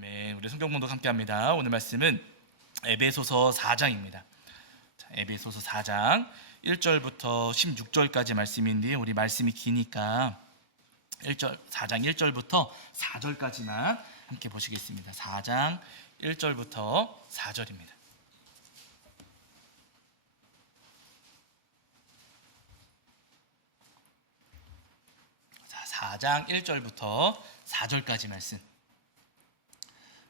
아멘. 우리 성경 공독 함께합니다. 오늘 말씀은 에베소서 4장입니다. 에베소서 4장 1절부터 16절까지 말씀인데 우리 말씀이 기니까 4장 1절부터 4절까지만 함께 보시겠습니다. 4장 1절부터 4절입니다. 자, 4장 1절부터 4절까지 말씀.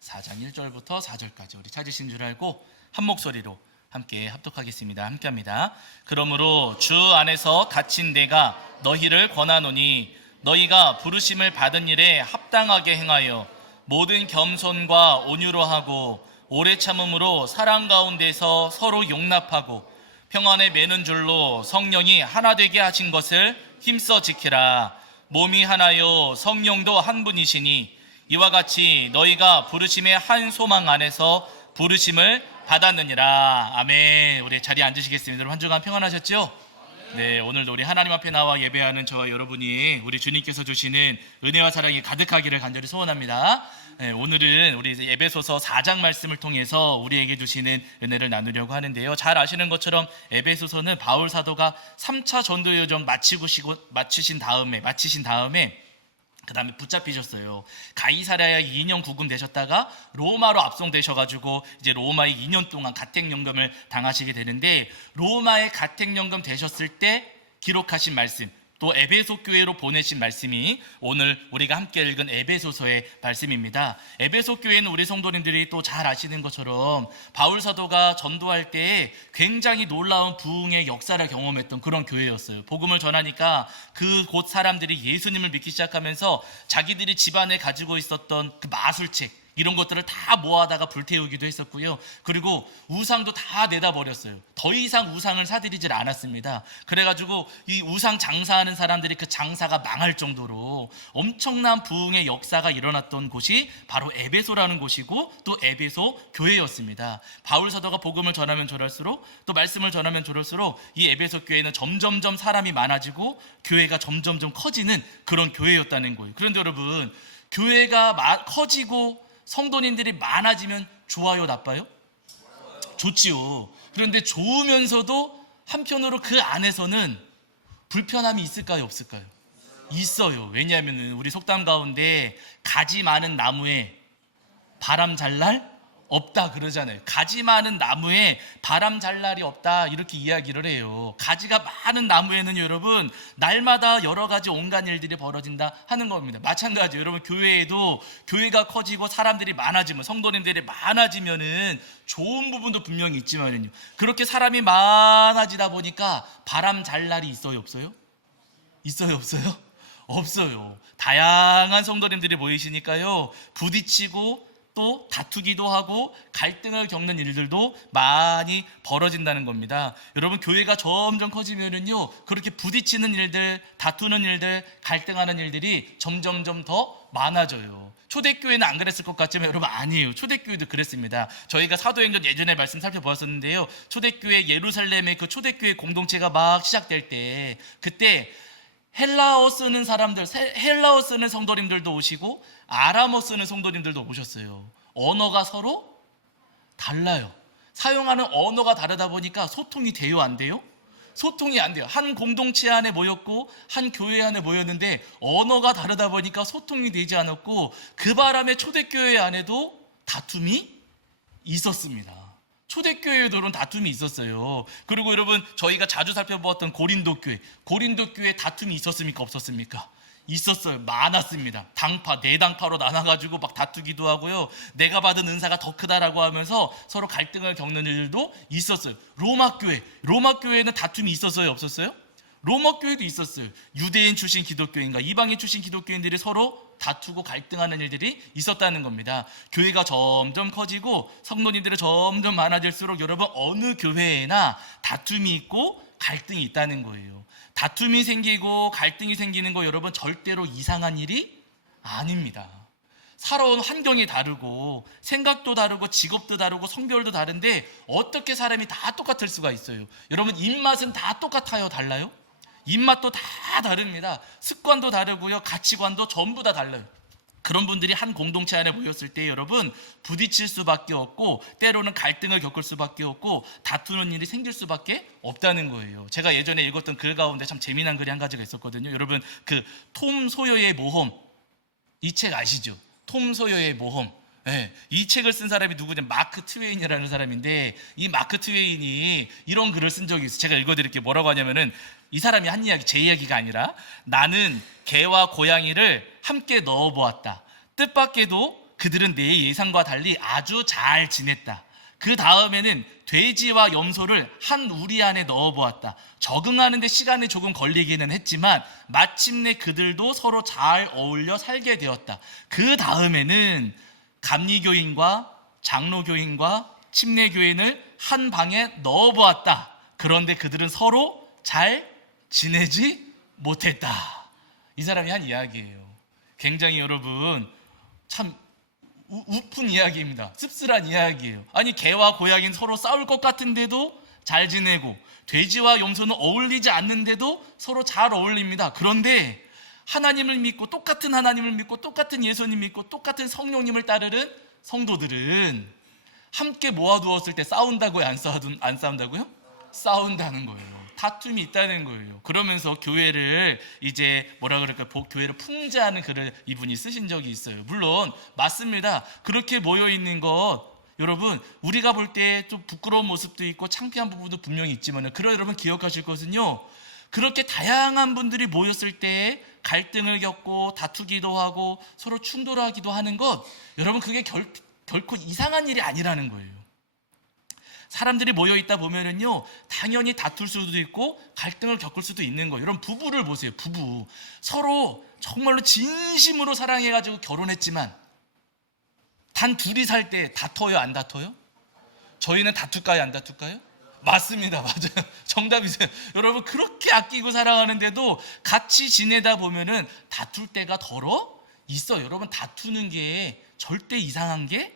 4장 1절부터 4절까지 우리 찾으신 줄 알고 한 목소리로 함께 합독하겠습니다. 함께합니다. 그러므로 주 안에서 갇힌 내가 너희를 권하노니 너희가 부르심을 받은 일에 합당하게 행하여 모든 겸손과 온유로 하고 오래 참음으로 사랑 가운데서 서로 용납하고 평안에 매는 줄로 성령이 하나 되게 하신 것을 힘써 지키라. 몸이 하나요 성령도 한 분이시니 이와 같이 너희가 부르심의 한 소망 안에서 부르심을 받았느니라. 아멘. 우리 자리에 앉으시겠습니다. 여러분 한 주간 평안하셨죠? 네, 오늘도 우리 하나님 앞에 나와 예배하는 저와 여러분이 우리 주님께서 주시는 은혜와 사랑이 가득하기를 간절히 소원합니다. 네, 오늘은 우리 에베소서 4장 말씀을 통해서 우리에게 주시는 은혜를 나누려고 하는데요. 잘 아시는 것처럼 에베소서는 바울 사도가 3차 전도 여정 마치신 다음에 그 다음에 붙잡히셨어요. 가이사랴에 2년 구금되셨다가 로마로 압송되셔가지고 이제 로마에 2년 동안 가택연금을 당하시게 되는데, 로마에 가택연금 되셨을 때 기록하신 말씀, 또 에베소 교회로 보내신 말씀이 오늘 우리가 함께 읽은 에베소서의 말씀입니다. 에베소 교회는 우리 성도님들이 또 잘 아시는 것처럼 바울 사도가 전도할 때 굉장히 놀라운 부흥의 역사를 경험했던 그런 교회였어요. 복음을 전하니까 그곳 사람들이 예수님을 믿기 시작하면서 자기들이 집안에 가지고 있었던 그 마술책 이런 것들을 다 모아다가 불태우기도 했었고요. 그리고 우상도 다 내다 버렸어요. 더 이상 우상을 사들이질 않았습니다. 그래가지고 이 우상 장사하는 사람들이 그 장사가 망할 정도로 엄청난 부흥의 역사가 일어났던 곳이 바로 에베소라는 곳이고 또 에베소 교회였습니다. 바울 사도가 복음을 전하면 전할수록 또 말씀을 전하면 전할수록 이 에베소 교회는 점점점 사람이 많아지고 교회가 점점점 커지는 그런 교회였다는 거예요. 그런데 여러분, 교회가 커지고 성도님들이 많아지면 좋아요, 나빠요? 좋지요. 그런데 좋으면서도 한편으로 그 안에서는 불편함이 있을까요, 없을까요? 있어요. 왜냐하면 우리 속담 가운데 가지 많은 나무에 바람 잘 날 없다 그러잖아요. 가지 많은 나무에 바람 잘 날이 없다 이렇게 이야기를 해요. 가지가 많은 나무에는 여러분 날마다 여러 가지 온갖 일들이 벌어진다 하는 겁니다. 마찬가지 여러분, 교회에도 교회가 커지고 사람들이 많아지면, 성도님들이 많아지면은 좋은 부분도 분명히 있지만은요, 그렇게 사람이 많아지다 보니까 바람 잘 날이 있어요, 없어요? 있어요, 없어요? 없어요. 다양한 성도님들이 모이시니까요, 부딪히고 또 다투기도 하고 갈등을 겪는 일들도 많이 벌어진다는 겁니다. 여러분, 교회가 점점 커지면은요, 그렇게 부딪히는 일들, 다투는 일들, 갈등하는 일들이 점점점 더 많아져요. 초대교회는 안 그랬을 것 같지만 여러분, 아니에요. 초대교회도 그랬습니다. 저희가 사도행전 예전에 말씀 살펴보았었는데요, 초대교회 예루살렘의 그 초대교회 공동체가 막 시작될 때, 그때 헬라어 쓰는 사람들, 헬라어 쓰는 성도님들도 오시고 아람어 쓰는 성도님들도 오셨어요. 언어가 서로 달라요. 사용하는 언어가 다르다 보니까 소통이 돼요, 안 돼요? 소통이 안 돼요. 한 공동체 안에 모였고 한 교회 안에 모였는데 언어가 다르다 보니까 소통이 되지 않았고, 그 바람에 초대교회 안에도 다툼이 있었습니다. 초대교회에도는 다툼이 있었어요. 그리고 여러분, 저희가 자주 살펴보았던 고린도 교회 다툼이 있었습니까, 없었습니까? 있었어요. 많았습니다. 당파, 네 당파로 나눠가지고 막 다투기도 하고요, 내가 받은 은사가 더 크다라고 하면서 서로 갈등을 겪는 일도 있었어요. 로마 교회는 다툼이 있었어요, 없었어요? 로마 교회도 있었어요. 유대인 출신 기독교인과 이방인 출신 기독교인들이 서로 다투고 갈등하는 일들이 있었다는 겁니다. 교회가 점점 커지고 성도님들이 점점 많아질수록 여러분, 어느 교회에나 다툼이 있고 갈등이 있다는 거예요. 다툼이 생기고 갈등이 생기는 거 여러분, 절대로 이상한 일이 아닙니다. 살아온 환경이 다르고 생각도 다르고 직업도 다르고 성별도 다른데 어떻게 사람이 다 똑같을 수가 있어요? 여러분, 입맛은 다 똑같아요, 달라요? 입맛도 다 다릅니다. 습관도 다르고요, 가치관도 전부 다 달라요. 그런 분들이 한 공동체 안에 모였을 때 여러분 부딪힐 수밖에 없고 때로는 갈등을 겪을 수밖에 없고 다투는 일이 생길 수밖에 없다는 거예요. 제가 예전에 읽었던 글 가운데 참 재미난 글이 한 가지가 있었거든요. 여러분 그 톰 소여의 모험, 이 책 아시죠? 톰 소여의 모험. 네, 이 책을 쓴 사람이 누구냐? 마크 트웨인이라는 사람인데 이 마크 트웨인이 이런 글을 쓴 적이 있어요. 제가 읽어드릴게요. 뭐라고 하냐면은 이 사람이 한 이야기, 제 이야기가 아니라 나는 개와 고양이를 함께 넣어보았다. 뜻밖에도 그들은 내 예상과 달리 아주 잘 지냈다. 그 다음에는 돼지와 염소를 한 우리 안에 넣어보았다. 적응하는 데 시간이 조금 걸리기는 했지만 마침내 그들도 서로 잘 어울려 살게 되었다. 그 다음에는 감리교인과 장로교인과 침례교인을 한 방에 넣어보았다. 그런데 그들은 서로 잘 지내지 못했다. 이 사람이 한 이야기예요. 굉장히 여러분 참 우픈 이야기입니다. 씁쓸한 이야기예요. 아니 개와 고양이는 서로 싸울 것 같은데도 잘 지내고 돼지와 염소는 어울리지 않는데도 서로 잘 어울립니다. 그런데 하나님을 믿고 똑같은 하나님을 믿고 똑같은 예수님 믿고 똑같은 성령님을 따르는 성도들은 함께 모아두었을 때 싸운다고요? 안 싸운다고요? 싸운다는 거예요. 다툼이 있다는 거예요. 그러면서 교회를 이제 뭐라 그럴까, 교회를 풍자하는 글을 이분이 쓰신 적이 있어요. 물론 맞습니다. 그렇게 모여 있는 것 여러분 우리가 볼 때 좀 부끄러운 모습도 있고 창피한 부분도 분명히 있지만 그러 여러분 기억하실 것은요, 그렇게 다양한 분들이 모였을 때 갈등을 겪고 다투기도 하고 서로 충돌하기도 하는 것, 여러분 그게 결코 이상한 일이 아니라는 거예요. 사람들이 모여 있다 보면은요 당연히 다툴 수도 있고 갈등을 겪을 수도 있는 거예요. 여러분 부부를 보세요. 부부 서로 정말로 진심으로 사랑해가지고 결혼했지만 단 둘이 살 때 다퉈요 안 다퉈요? 저희는 다툴까요 안 다툴까요? 맞습니다. 맞아요. 정답이세요. 여러분 그렇게 아끼고 사랑하는데도 같이 지내다 보면은 다툴 때가 덜어 있어요. 여러분 다투는 게 절대 이상한 게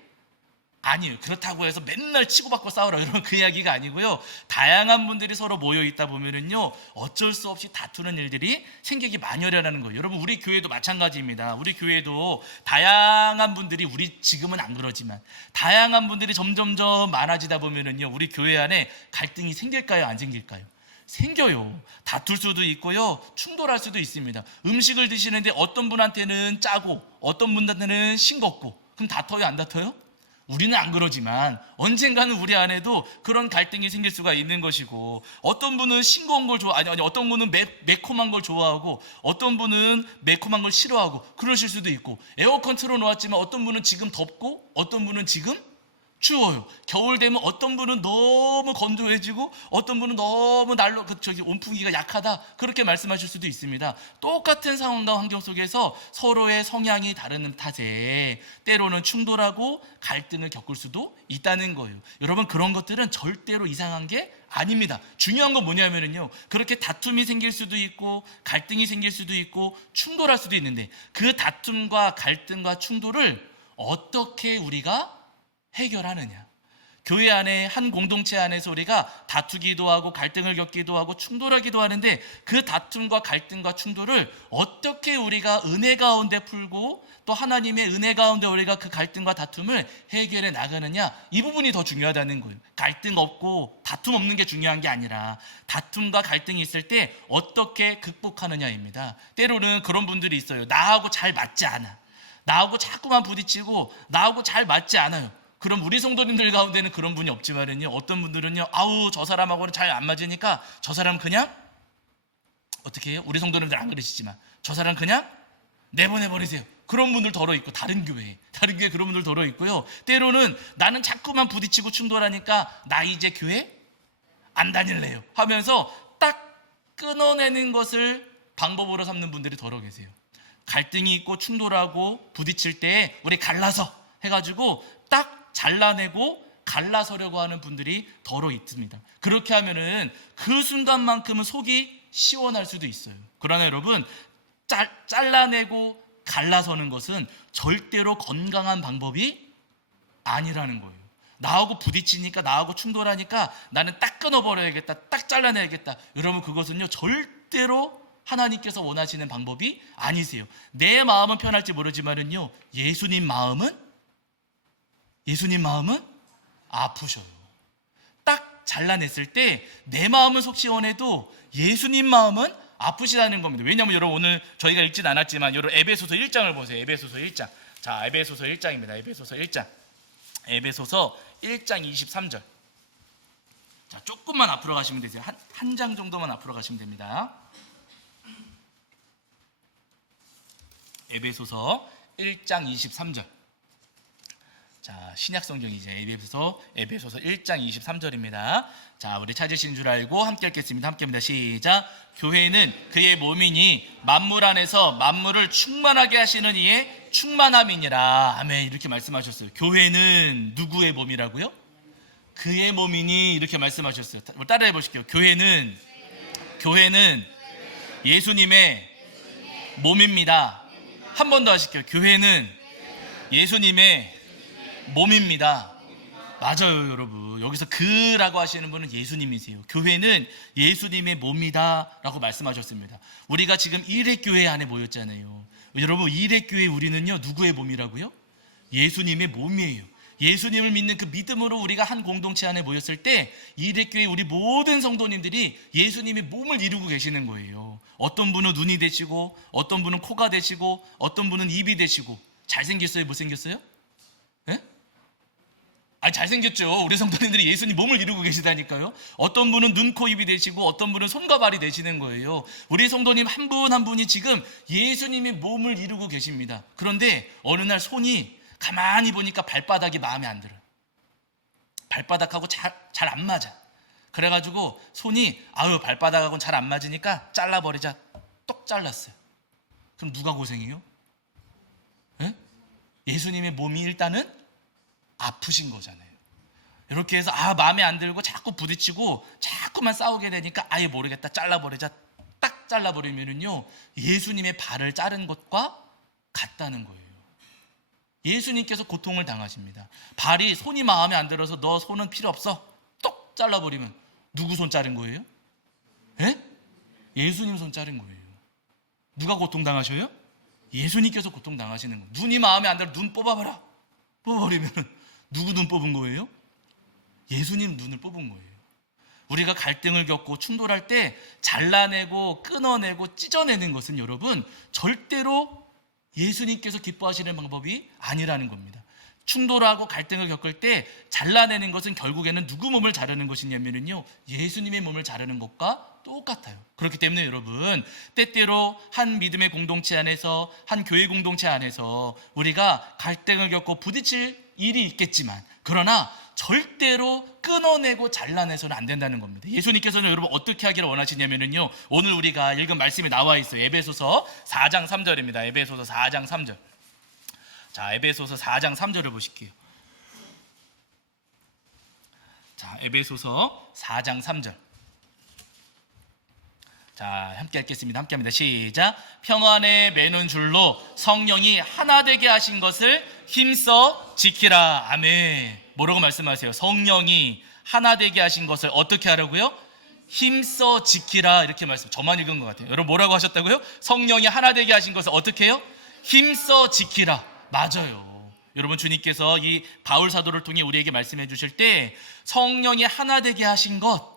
아니에요. 그렇다고 해서 맨날 치고받고 싸우라 여러분 그 이야기가 아니고요. 다양한 분들이 서로 모여 있다 보면은요 어쩔 수 없이 다투는 일들이 생기기 마련이라는 거예요. 여러분 우리 교회도 마찬가지입니다. 우리 교회도 다양한 분들이, 우리 지금은 안 그러지만 다양한 분들이 점점점 많아지다 보면은요 우리 교회 안에 갈등이 생길까요 안 생길까요? 생겨요. 다툴 수도 있고요 충돌할 수도 있습니다. 음식을 드시는데 어떤 분한테는 짜고 어떤 분한테는 싱겁고 그럼 다퉈요 안 다퉈요? 우리는 안 그러지만 언젠가는 우리 안에도 그런 갈등이 생길 수가 있는 것이고, 어떤 분은 싱거운 걸 아니 어떤 분은 매콤한 걸 좋아하고 어떤 분은 매콤한 걸 싫어하고 그러실 수도 있고, 에어컨 틀어 놓았지만 어떤 분은 지금 덥고 어떤 분은 지금 추워요. 겨울 되면 어떤 분은 너무 건조해지고 어떤 분은 너무 온풍기가 약하다 그렇게 말씀하실 수도 있습니다. 똑같은 상황과 환경 속에서 서로의 성향이 다른 탓에 때로는 충돌하고 갈등을 겪을 수도 있다는 거예요. 여러분 그런 것들은 절대로 이상한 게 아닙니다. 중요한 건 뭐냐면요 그렇게 다툼이 생길 수도 있고 갈등이 생길 수도 있고 충돌할 수도 있는데 그 다툼과 갈등과 충돌을 어떻게 우리가 해결하느냐. 교회 안에 한 공동체 안에서 우리가 다투기도 하고 갈등을 겪기도 하고 충돌하기도 하는데 그 다툼과 갈등과 충돌을 어떻게 우리가 은혜 가운데 풀고 또 하나님의 은혜 가운데 우리가 그 갈등과 다툼을 해결해 나가느냐, 이 부분이 더 중요하다는 거예요. 갈등 없고 다툼 없는 게 중요한 게 아니라 다툼과 갈등이 있을 때 어떻게 극복하느냐입니다. 때로는 그런 분들이 있어요. 나하고 잘 맞지 않아, 나하고 자꾸만 부딪히고 나하고 잘 맞지 않아요. 그럼 우리 성도님들 가운데는 그런 분이 없지만은요 어떤 분들은요 아우 저 사람하고는 잘 안 맞으니까 저 사람 그냥 어떻게 해요? 우리 성도님들 안 그러시지만 저 사람 그냥 내보내버리세요. 그런 분들 덜어 있고 다른 교회 그런 분들 덜어 있고요. 때로는 나는 자꾸만 부딪히고 충돌하니까 나 이제 교회 안 다닐래요 하면서 딱 끊어내는 것을 방법으로 삼는 분들이 덜어 계세요. 갈등이 있고 충돌하고 부딪힐 때 우리 갈라서 해가지고 딱 잘라내고 갈라서려고 하는 분들이 더러 있습니다. 그렇게 하면은 그 순간만큼은 속이 시원할 수도 있어요. 그러나 여러분 잘라내고 갈라서는 것은 절대로 건강한 방법이 아니라는 거예요. 나하고 부딪히니까 나하고 충돌하니까 나는 딱 끊어버려야겠다, 딱 잘라내야겠다. 여러분 그것은요 절대로 하나님께서 원하시는 방법이 아니세요. 내 마음은 편할지 모르지만은요, 예수님 마음은 아프셔요. 딱 잘라냈을 때 내 마음은 속 시원해도 예수님 마음은 아프시다는 겁니다. 왜냐하면 여러분, 오늘 저희가 읽진 않았지만 여러분 에베소서 1장을 보세요. 에베소서 1장. 자, 에베소서 1장입니다. 에베소서 1장. 에베소서 1장 23절. 자, 조금만 앞으로 가시면 되세요. 한 장 정도만 앞으로 가시면 됩니다. 에베소서 1장 23절. 자, 신약 성경이죠. 에베소서 1장 23절입니다. 자, 우리 찾으신 줄 알고 함께 읽겠습니다. 함께 합니다. 시작. 교회는 그의 몸이니 만물 안에서 만물을 충만하게 하시는 이의 충만함이니라. 아멘. 이렇게 말씀하셨어요. 교회는 누구의 몸이라고요? 그의 몸이니, 이렇게 말씀하셨어요. 따라해 보실게요. 교회는 예수님의 몸입니다. 한 번 더 하실게요. 교회는 예수님의 몸입니다. 맞아요, 여러분. 여기서 그라고 하시는 분은 예수님이세요. 교회는 예수님의 몸이다 라고 말씀하셨습니다. 우리가 지금 일회교회 안에 모였잖아요. 여러분, 일회교회 우리는요, 누구의 몸이라고요? 예수님의 몸이에요. 예수님을 믿는 그 믿음으로 우리가 한 공동체 안에 모였을 때 일회교회 우리 모든 성도님들이 예수님의 몸을 이루고 계시는 거예요. 어떤 분은 눈이 되시고, 어떤 분은 코가 되시고, 어떤 분은 입이 되시고. 잘생겼어요? 못생겼어요? 예? 아니, 잘생겼죠. 우리 성도님들이 예수님 몸을 이루고 계시다니까요. 어떤 분은 눈, 코, 입이 되시고, 어떤 분은 손과 발이 되시는 거예요. 우리 성도님 한 분 한 분이 지금 예수님의 몸을 이루고 계십니다. 그런데 어느 날 손이 가만히 보니까 발바닥이 마음에 안 들어요. 발바닥하고 잘 안 맞아. 그래가지고 손이 발바닥하고는 잘 안 맞으니까 잘라버리자. 똑 잘랐어요. 그럼 누가 고생해요? 에? 예수님의 몸이 일단은 아프신 거잖아요. 이렇게 해서 마음에 안 들고 자꾸 부딪히고 자꾸만 싸우게 되니까 아예 모르겠다, 잘라버리자. 딱 잘라버리면은요, 예수님의 발을 자른 것과 같다는 거예요. 예수님께서 고통을 당하십니다. 발이, 손이 마음에 안 들어서 너 손은 필요 없어, 똑 잘라버리면 누구 손 자른 거예요? 예? 예수님 손 자른 거예요. 누가 고통 당하셔요? 예수님께서 고통 당하시는 거예요. 눈이 마음에 안 들어 눈 뽑아봐라. 뽑아버리면 누구 눈 뽑은 거예요? 예수님 눈을 뽑은 거예요. 우리가 갈등을 겪고 충돌할 때 잘라내고 끊어내고 찢어내는 것은 여러분 절대로 예수님께서 기뻐하시는 방법이 아니라는 겁니다. 충돌하고 갈등을 겪을 때 잘라내는 것은 결국에는 누구 몸을 자르는 것이냐면요, 예수님의 몸을 자르는 것과 똑같아요. 그렇기 때문에 여러분, 때때로 한 믿음의 공동체 안에서, 한 교회 공동체 안에서 우리가 갈등을 겪고 부딪힐 일이 있겠지만, 그러나 절대로 끊어내고 잘라내서는 안 된다는 겁니다. 예수님께서는 여러분 어떻게 하기를 원하시냐면요, 오늘 우리가 읽은 말씀이 나와 있어요. 에베소서 4장 3절입니다. 에베소서 4장 3절. 자, 에베소서 4장 3절을 보실게요. 자, 에베소서 4장 3절. 자, 함께 읽겠습니다. 함께 합니다. 시작. 평안에 매는 줄로 성령이 하나 되게 하신 것을 힘써 지키라. 아멘. 뭐라고 말씀하세요? 성령이 하나 되게 하신 것을 어떻게 하라고요? 힘써 지키라. 이렇게 말씀. 저만 읽은 것 같아요. 여러분 뭐라고 하셨다고요? 성령이 하나 되게 하신 것을 어떻게 해요? 힘써 지키라. 맞아요. 여러분, 주님께서 이 바울 사도를 통해 우리에게 말씀해 주실 때 성령이 하나 되게 하신 것,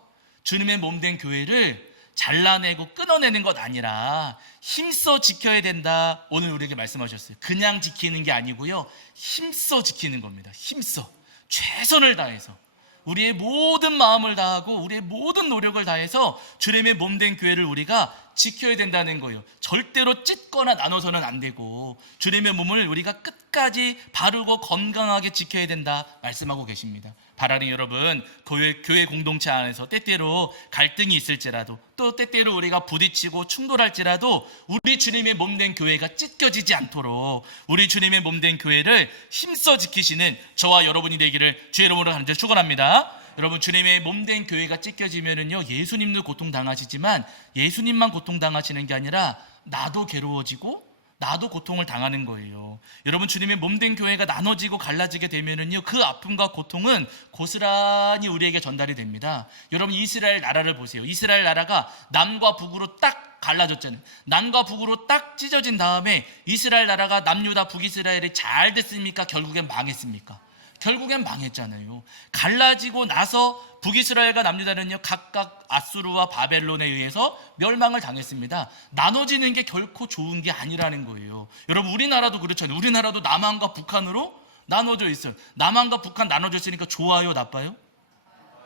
주님의 몸된 교회를 잘라내고 끊어내는 것 아니라 힘써 지켜야 된다. 오늘 우리에게 말씀하셨어요. 그냥 지키는 게 아니고요, 힘써 지키는 겁니다. 힘써, 최선을 다해서 우리의 모든 마음을 다하고 우리의 모든 노력을 다해서 주님의 몸된 교회를 우리가 지켜야 된다는 거예요. 절대로 찢거나 나눠서는 안 되고 주님의 몸을 우리가 끝까지 바르고 건강하게 지켜야 된다 말씀하고 계십니다. 바라는 여러분, 교회 공동체 안에서 때때로 갈등이 있을지라도, 또 때때로 우리가 부딪히고 충돌할지라도 우리 주님의 몸된 교회가 찢겨지지 않도록 우리 주님의 몸된 교회를 힘써 지키시는 저와 여러분이 되기를 주의 이름으로 간절히 축원합니다. 여러분, 주님의 몸된 교회가 찢겨지면은요, 예수님도 고통당하시지만 예수님만 고통당하시는 게 아니라 나도 괴로워지고 나도 고통을 당하는 거예요. 여러분, 주님의 몸된 교회가 나눠지고 갈라지게 되면은요, 그 아픔과 고통은 고스란히 우리에게 전달이 됩니다. 여러분, 이스라엘 나라를 보세요. 이스라엘 나라가 남과 북으로 딱 갈라졌잖아요. 남과 북으로 딱 찢어진 다음에 이스라엘 나라가 남유다 북이스라엘이 잘 됐습니까? 결국엔 망했습니까? 결국엔 망했잖아요. 갈라지고 나서 북이스라엘과 남유다는요, 각각 아수르와 바벨론에 의해서 멸망을 당했습니다. 나눠지는 게 결코 좋은 게 아니라는 거예요. 여러분, 우리나라도 그렇잖아요. 우리나라도 남한과 북한으로 나눠져 있어요. 남한과 북한 나눠져 있으니까 좋아요, 나빠요?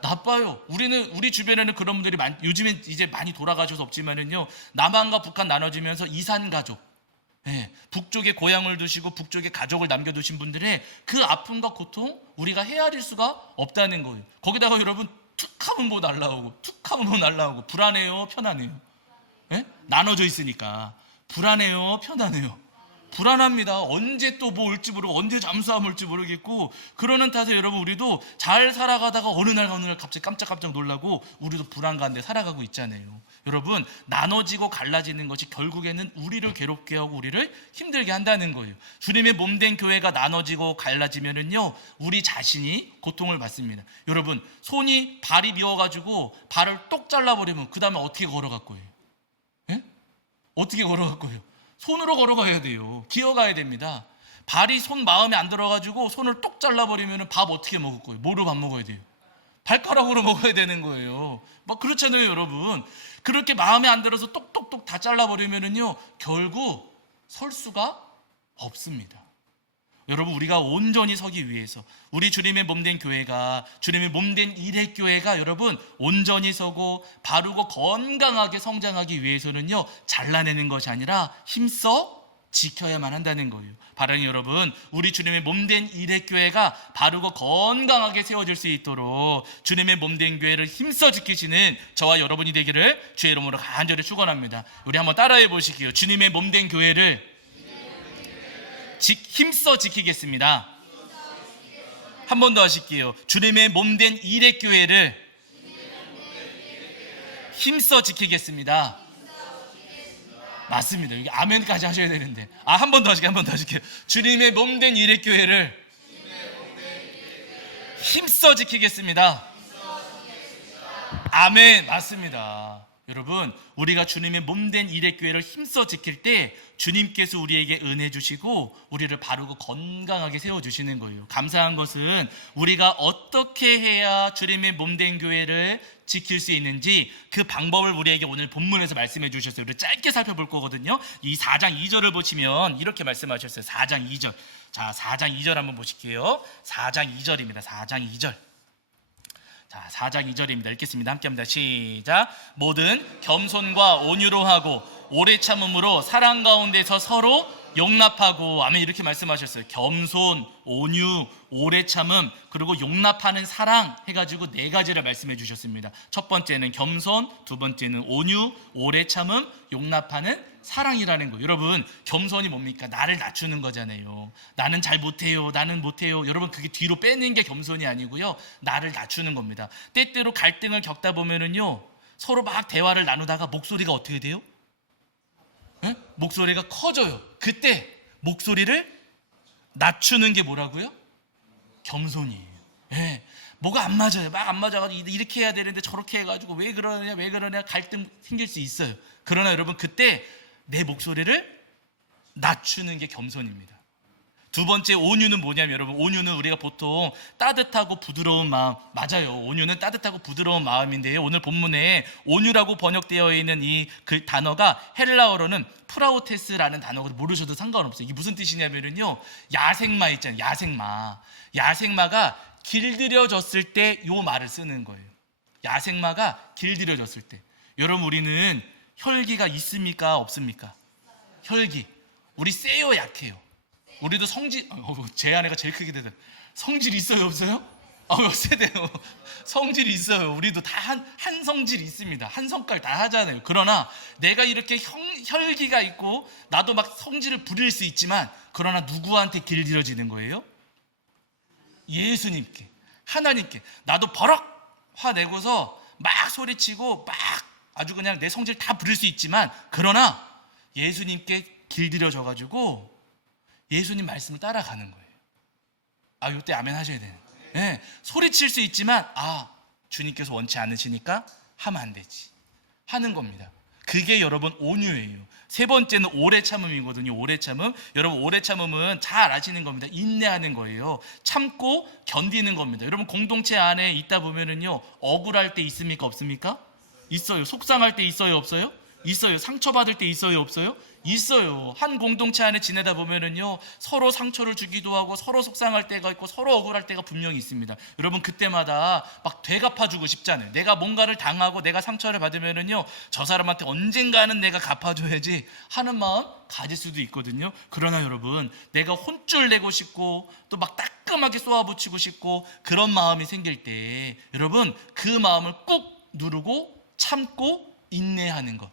나빠요. 우리 주변에는 그런 분들이 요즘엔 이제 많이 돌아가셔서 없지만은요, 남한과 북한 나눠지면서 이산가족, 북쪽에 고향을 두시고 북쪽에 가족을 남겨두신 분들의 그 아픔과 고통, 우리가 헤아릴 수가 없다는 거예요. 거기다가 여러분, 툭 하면 뭐 날라오고 툭 하면 뭐 날라오고, 불안해요, 편안해요? 나눠져 있으니까 불안해요, 편안해요? 불안합니다. 언제 또 뭐 올지 모르고, 언제 잠수함 올지 모르겠고, 그러는 탓에 여러분, 우리도 잘 살아가다가 어느 날 갑자기 깜짝깜짝 놀라고 우리도 불안 가운데 살아가고 있잖아요. 여러분, 나눠지고 갈라지는 것이 결국에는 우리를 괴롭게 하고 우리를 힘들게 한다는 거예요. 주님의 몸된 교회가 나눠지고 갈라지면은요, 우리 자신이 고통을 받습니다. 여러분, 발이 미워가지고 발을 똑 잘라버리면 그 다음에 어떻게 걸어갈 거예요? 어떻게 걸어갈 거예요? 손으로 걸어가야 돼요. 기어가야 됩니다. 발이 손 마음에 안 들어가지고 손을 똑 잘라버리면 밥 어떻게 먹을 거예요? 뭐로 밥 먹어야 돼요? 발가락으로 먹어야 되는 거예요. 막 그렇잖아요, 여러분. 그렇게 마음에 안 들어서 똑똑똑 다 잘라버리면은요, 결국 설 수가 없습니다. 여러분, 우리가 온전히 서기 위해서, 우리 주님의 몸된 교회가, 주님의 몸된 일회교회가 여러분 온전히 서고 바르고 건강하게 성장하기 위해서는요, 잘라내는 것이 아니라 힘써 지켜야만 한다는 거예요. 바라니 여러분, 우리 주님의 몸된 일회교회가 바르고 건강하게 세워질 수 있도록 주님의 몸된 교회를 힘써 지키시는 저와 여러분이 되기를 주의 이름으로 간절히 축원합니다. 우리 한번 따라해 보시게요. 주님의 몸된 교회를 힘써 지키겠습니다. 한 번 더 하실게요. 주님의 몸된 일회교회를 힘써 지키겠습니다. 맞습니다. 여기 아멘까지 하셔야 되는데, 한 번 더 하실게요. 주님의 몸된 일회교회를 힘써 지키겠습니다. 아멘. 맞습니다. 여러분, 우리가 주님의 몸된 일회교회를 힘써 지킬 때 주님께서 우리에게 은혜 주시고 우리를 바르고 건강하게 세워주시는 거예요. 감사한 것은 우리가 어떻게 해야 주님의 몸된 교회를 지킬 수 있는지 그 방법을 우리에게 오늘 본문에서 말씀해 주셨어요. 우리 짧게 살펴볼 거거든요. 이 4장 2절을 보시면 이렇게 말씀하셨어요. 4장 2절. 자, 4장 2절 한번 보실게요. 4장 2절입니다. 4장 2절. 자, 4장 2절입니다. 읽겠습니다. 함께합니다. 시작. 모든 겸손과 온유로 하고 오래 참음으로 사랑 가운데서 서로 용납하고. 아멘. 이렇게 말씀하셨어요. 겸손, 온유, 오래 참음, 그리고 용납하는 사랑 해가지고 4가지를 말씀해 주셨습니다. 첫 번째는 겸손, 두 번째는 온유, 오래 참음, 용납하는 사랑이라는 거예요. 여러분, 겸손이 뭡니까? 나를 낮추는 거잖아요. 나는 잘 못해요, 나는 못해요. 여러분, 그게 뒤로 빼는 게 겸손이 아니고요, 나를 낮추는 겁니다. 때때로 갈등을 겪다 보면은요, 서로 막 대화를 나누다가 목소리가 어떻게 돼요? 목소리가 커져요. 그때 목소리를 낮추는 게 뭐라고요? 겸손이에요. 뭐가 안 맞아요. 막 안 맞아가지고 이렇게 해야 되는데 저렇게 해가지고 왜 그러냐 갈등 생길 수 있어요. 그러나 여러분, 그때 내 목소리를 낮추는 게 겸손입니다. 두 번째, 온유는 뭐냐면, 여러분, 온유는 우리가 보통 따뜻하고 부드러운 마음, 맞아요. 온유는 따뜻하고 부드러운 마음인데요, 오늘 본문에 온유라고 번역되어 있는 그 단어가 헬라어로는 프라우테스라는 단어가, 모르셔도 상관없어요. 이게 무슨 뜻이냐면요, 야생마 있잖아요. 야생마가 길들여졌을 때 요 말을 쓰는 거예요. 야생마가 길들여졌을 때. 여러분, 우리는 혈기가 있습니까, 없습니까? 혈기. 우리 세요, 약해요? 우리도 제 아내가 제일 크게 되더라고요. 성질 있어요, 없어요? 세대요. 성질이 있어요. 우리도 다 한 성질이 있습니다. 한 성깔 다 하잖아요. 그러나 내가 이렇게 혈기가 있고 나도 막 성질을 부릴 수 있지만, 그러나 누구한테 길들여지는 거예요? 예수님께, 하나님께. 나도 버럭 화내고서 막 소리치고 막 아주 그냥 내 성질 다 부릴 수 있지만, 그러나 예수님께 길들여져가지고 예수님 말씀을 따라가는 거예요. 아, 이때 아멘 하셔야 돼요. 네, 소리칠 수 있지만 주님께서 원치 않으시니까 하면 안 되지 하는 겁니다. 그게 여러분 온유예요. 세 번째는 오래 참음이거든요. 오래 참음. 여러분 오래 참음은 잘 아시는 겁니다. 인내하는 거예요. 참고 견디는 겁니다. 여러분 공동체 안에 있다 보면은요, 억울할 때 있습니까? 없습니까? 있어요. 속상할 때 있어요? 없어요? 있어요. 상처받을 때 있어요? 없어요? 있어요. 한 공동체 안에 지내다 보면은요, 서로 상처를 주기도 하고 서로 속상할 때가 있고 서로 억울할 때가 분명히 있습니다. 여러분 그때마다 막 되갚아주고 싶잖아요. 내가 뭔가를 당하고 내가 상처를 받으면은요, 저 사람한테 언젠가는 내가 갚아줘야지 하는 마음 가질 수도 있거든요. 그러나 여러분, 내가 혼쭐 내고 싶고 또 막 따끔하게 쏘아붙이고 싶고 그런 마음이 생길 때 여러분 그 마음을 꾹 누르고 참고 인내하는 것,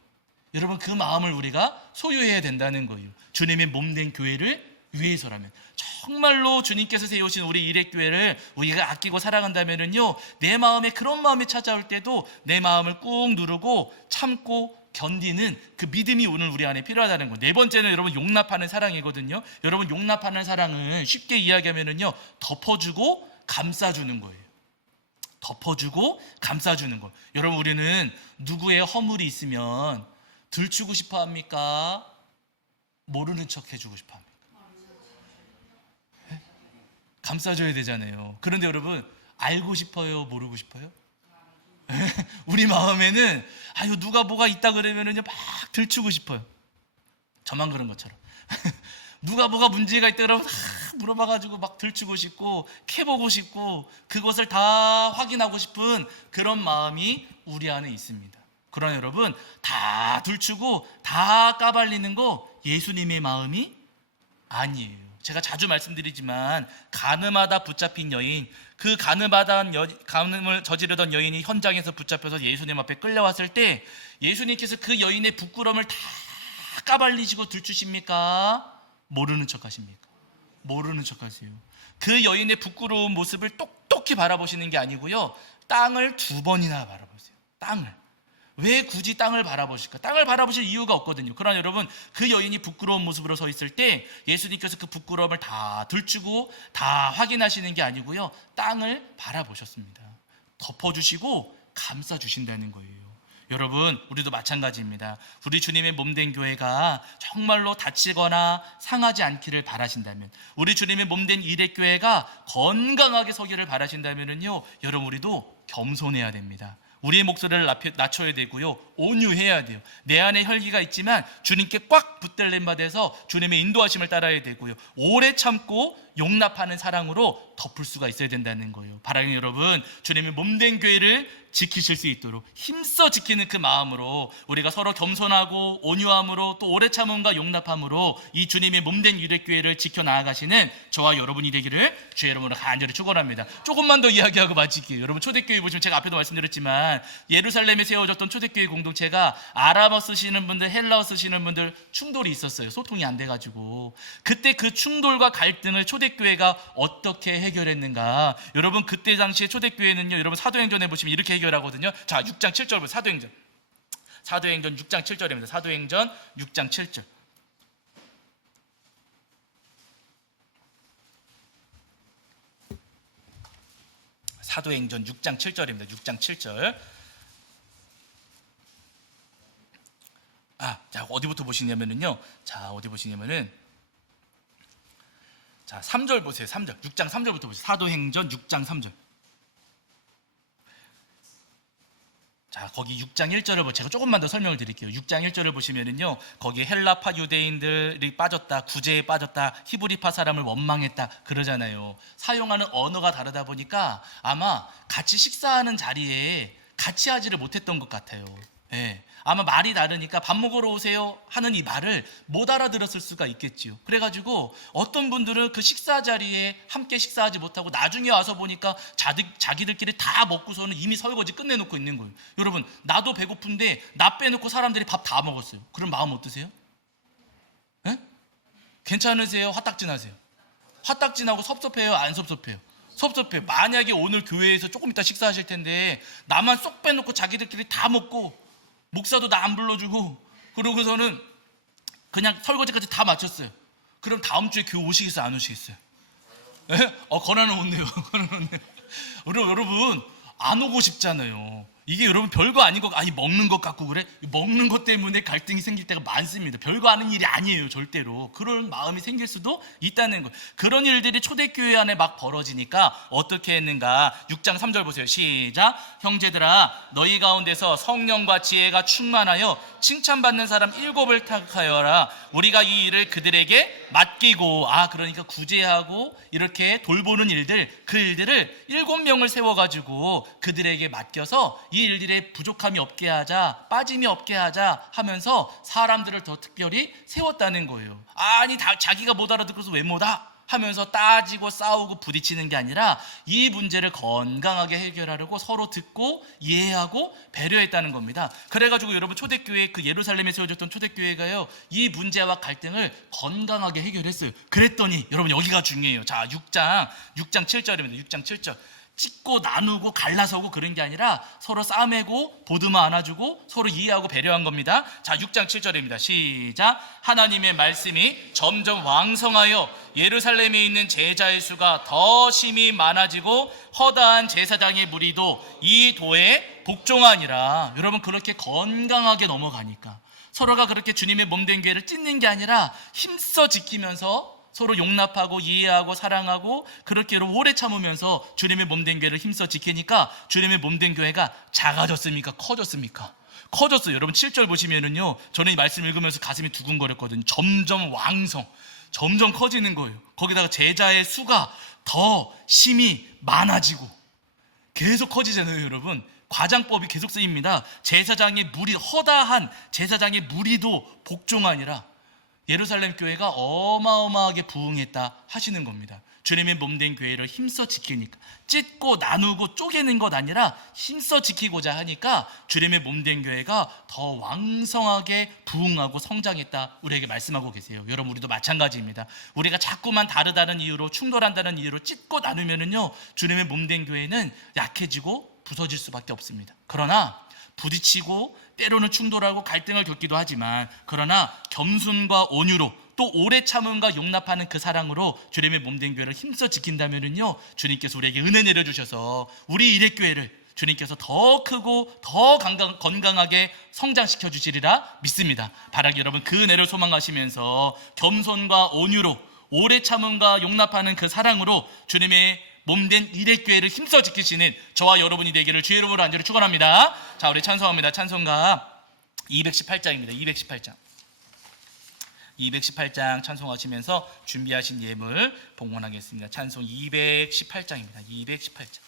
여러분 그 마음을 우리가 소유해야 된다는 거예요. 주님의 몸된 교회를 위해서라면, 정말로 주님께서 세우신 우리 일회교회를 우리가 아끼고 사랑한다면은요, 내 마음에 그런 마음이 찾아올 때도 내 마음을 꾹 누르고 참고 견디는 그 믿음이 오늘 우리 안에 필요하다는 거예요. 네 번째는 여러분 용납하는 사랑이거든요. 여러분 용납하는 사랑은 쉽게 이야기하면은요, 덮어주고 감싸주는 거예요. 덮어주고 감싸주는 것. 여러분 우리는 누구의 허물이 있으면 들추고 싶어 합니까? 모르는 척 해주고 싶어 합니까? 네? 감싸줘야 되잖아요. 그런데 여러분 알고 싶어요? 모르고 싶어요? 우리 마음에는 누가 뭐가 있다 그러면은 막 들추고 싶어요. 저만 그런 것처럼. 누가 뭐가 문제가 있다 그러면 다 물어봐가지고 막 들추고 싶고 캐보고 싶고 그것을 다 확인하고 싶은 그런 마음이 우리 안에 있습니다. 그러나 여러분 다 들추고 다 까발리는 거 예수님의 마음이 아니에요. 제가 자주 말씀드리지만 가늠하다 붙잡힌 여인, 그 간음을 저지르던 여인이 현장에서 붙잡혀서 예수님 앞에 끌려왔을 때 예수님께서 그 여인의 부끄러움을 다 까발리시고 들추십니까? 모르는 척 하십니까? 모르는 척 하세요. 그 여인의 부끄러운 모습을 똑똑히 바라보시는 게 아니고요, 땅을 2번이나 바라보세요. 땅을. 왜 굳이 땅을 바라보실까? 땅을 바라보실 이유가 없거든요. 그러나 여러분 그 여인이 부끄러운 모습으로 서 있을 때 예수님께서 그 부끄러움을 다 들추고 다 확인하시는 게 아니고요, 땅을 바라보셨습니다. 덮어주시고 감싸주신다는 거예요. 여러분 우리도 마찬가지입니다. 우리 주님의 몸된 교회가 정말로 다치거나 상하지 않기를 바라신다면, 우리 주님의 몸된 일회교회가 건강하게 서기를 바라신다면요, 여러분 우리도 겸손해야 됩니다. 우리의 목소리를 낮춰야 되고요, 온유해야 돼요. 내 안에 혈기가 있지만 주님께 꽉 붙들림 받아서 주님의 인도하심을 따라야 되고요, 오래 참고 용납하는 사랑으로 덮을 수가 있어야 된다는 거예요. 바라는 여러분, 주님의 몸된 교회를 지키실 수 있도록 힘써 지키는 그 마음으로 우리가 서로 겸손하고 온유함으로 또 오래 참음과 용납함으로 이 주님의 몸된 유대교회를 지켜나가시는 저와 여러분이 되기를 주의 이름으로 간절히 축원합니다. 조금만 더 이야기하고 마칠게요. 여러분 초대교회 보시면 제가 앞에도 말씀드렸지만 예루살렘에 세워졌던 초대교회 공동체가 아람어 쓰시는 분들, 헬라어 쓰시는 분들 충돌이 있었어요. 소통이 안 돼가지고. 그때 그 충돌과 갈등을 초대교회가 어떻게 해결했는가? 여러분 그때 당시에 초대교회는요, 여러분 사도행전에 보시면 이렇게 해결하거든요. 자, 6장 7절 보세요. 사도행전 6장 7절입니다. 사도행전 6장 7절. 사도행전 6장 7절입니다. 6장 7절. 자, 어디부터 보시냐면은요. 자, 3절 보세요. 3절. 6장 3절부터 보세요. 사도행전 6장 3절. 자, 거기 6장 1절을 제가 조금만 더 설명을 드릴게요. 6장 1절을 보시면은요, 거기에 헬라파 유대인들이 빠졌다, 구제에 빠졌다, 히브리파 사람을 원망했다 그러잖아요. 사용하는 언어가 다르다 보니까 아마 같이 식사하는 자리에 같이 하지를 못했던 것 같아요. 예. 아마 말이 다르니까 밥 먹으러 오세요 하는 이 말을 못 알아들었을 수가 있겠지요. 그래가지고 어떤 분들은 그 식사 자리에 함께 식사하지 못하고 나중에 와서 보니까 자기들끼리 다 먹고서는 이미 설거지 끝내놓고 있는 거예요. 여러분 나도 배고픈데 나 빼놓고 사람들이 밥 다 먹었어요. 그럼 마음 어떠세요? 예? 괜찮으세요? 화딱지나세요? 화딱지나고 섭섭해요? 안 섭섭해요? 섭섭해요. 만약에 오늘 교회에서 조금 이따 식사하실 텐데 나만 쏙 빼놓고 자기들끼리 다 먹고 목사도 나 안 불러주고 그러고서는 그냥 설거지까지 다 마쳤어요. 그럼 다음 주에 교회 오시겠어요? 안 오시겠어요? 예? 권한은 없네요. 권한은 없네요. 여러분 안 오고 싶잖아요. 이게 여러분 별거 아닌 거, 아니 먹는 것 같고 그래? 먹는 것 때문에 갈등이 생길 때가 많습니다. 별거 아닌 일이 아니에요, 절대로. 그런 마음이 생길 수도 있다는 거. 그런 일들이 초대교회 안에 막 벌어지니까 어떻게 했는가? 6장 3절 보세요. 시작. 형제들아, 너희 가운데서 성령과 지혜가 충만하여 칭찬받는 사람 7을 택하여라. 우리가 이 일을 그들에게 맡기고, 그러니까 구제하고 이렇게 돌보는 일들, 그 일들을 7명을 세워가지고 그들에게 맡겨서 이 일들에 부족함이 없게 하자, 빠짐이 없게 하자 하면서 사람들을 더 특별히 세웠다는 거예요. 아니 자기가 못 알아듣고서 왜 못하? 하면서 따지고 싸우고 부딪히는 게 아니라 이 문제를 건강하게 해결하려고 서로 듣고 이해하고 배려했다는 겁니다. 그래가지고 여러분 초대교회, 그 예루살렘에 세워졌던 초대교회가요, 이 문제와 갈등을 건강하게 해결했어요. 그랬더니 여러분 여기가 중요해요. 자, 6장 7절입니다. 6장 7절. 찢고 나누고 갈라서고 그런 게 아니라 서로 싸매고 보듬어 안아주고 서로 이해하고 배려한 겁니다. 자, 6장 7절입니다. 시작. 하나님의 말씀이 점점 왕성하여 예루살렘에 있는 제자의 수가 더 심히 많아지고 허다한 제사장의 무리도 이 도에 복종하니라. 여러분 그렇게 건강하게 넘어가니까 서로가 그렇게 주님의 몸된 교회를 찢는 게 아니라 힘써 지키면서 서로 용납하고 이해하고 사랑하고 그렇게 오래 참으면서 주님의 몸된 교회를 힘써 지키니까 주님의 몸된 교회가 작아졌습니까? 커졌습니까? 커졌어요. 여러분 7절 보시면은요, 저는 이 말씀 읽으면서 가슴이 두근거렸거든요. 점점 왕성, 점점 커지는 거예요. 거기다가 제자의 수가 더 심히 많아지고 계속 커지잖아요. 여러분 과장법이 계속 쓰입니다. 제사장의 무리, 허다한 제사장의 무리도 복종하니라. 예루살렘 교회가 어마어마하게 부흥했다 하시는 겁니다. 주님의 몸된 교회를 힘써 지키니까, 찢고 나누고 쪼개는 것 아니라 힘써 지키고자 하니까 주님의 몸된 교회가 더 왕성하게 부흥하고 성장했다 우리에게 말씀하고 계세요. 여러분 우리도 마찬가지입니다. 우리가 자꾸만 다르다는 이유로, 충돌한다는 이유로 찢고 나누면은요, 주님의 몸된 교회는 약해지고 부서질 수밖에 없습니다. 그러나 부딪히고 때로는 충돌하고 갈등을 겪기도 하지만, 그러나 겸손과 온유로 또 오래 참음과 용납하는 그 사랑으로 주님의 몸된 교회를 힘써 지킨다면은요, 주님께서 우리에게 은혜 내려주셔서 우리 일회교회를 주님께서 더 크고 더 건강하게 성장시켜 주시리라 믿습니다. 바라기 여러분 그 은혜를 소망하시면서 겸손과 온유로 오래 참음과 용납하는 그 사랑으로 주님의 몸된 일회교회를 힘써 지키시는 저와 여러분이 되기를 주의 이름으로 간절히 축원합니다. 자, 우리 찬송합니다. 찬송가 218장입니다. 218장 찬송하시면서 준비하신 예물 봉헌하겠습니다. 찬송 218장입니다. 218장.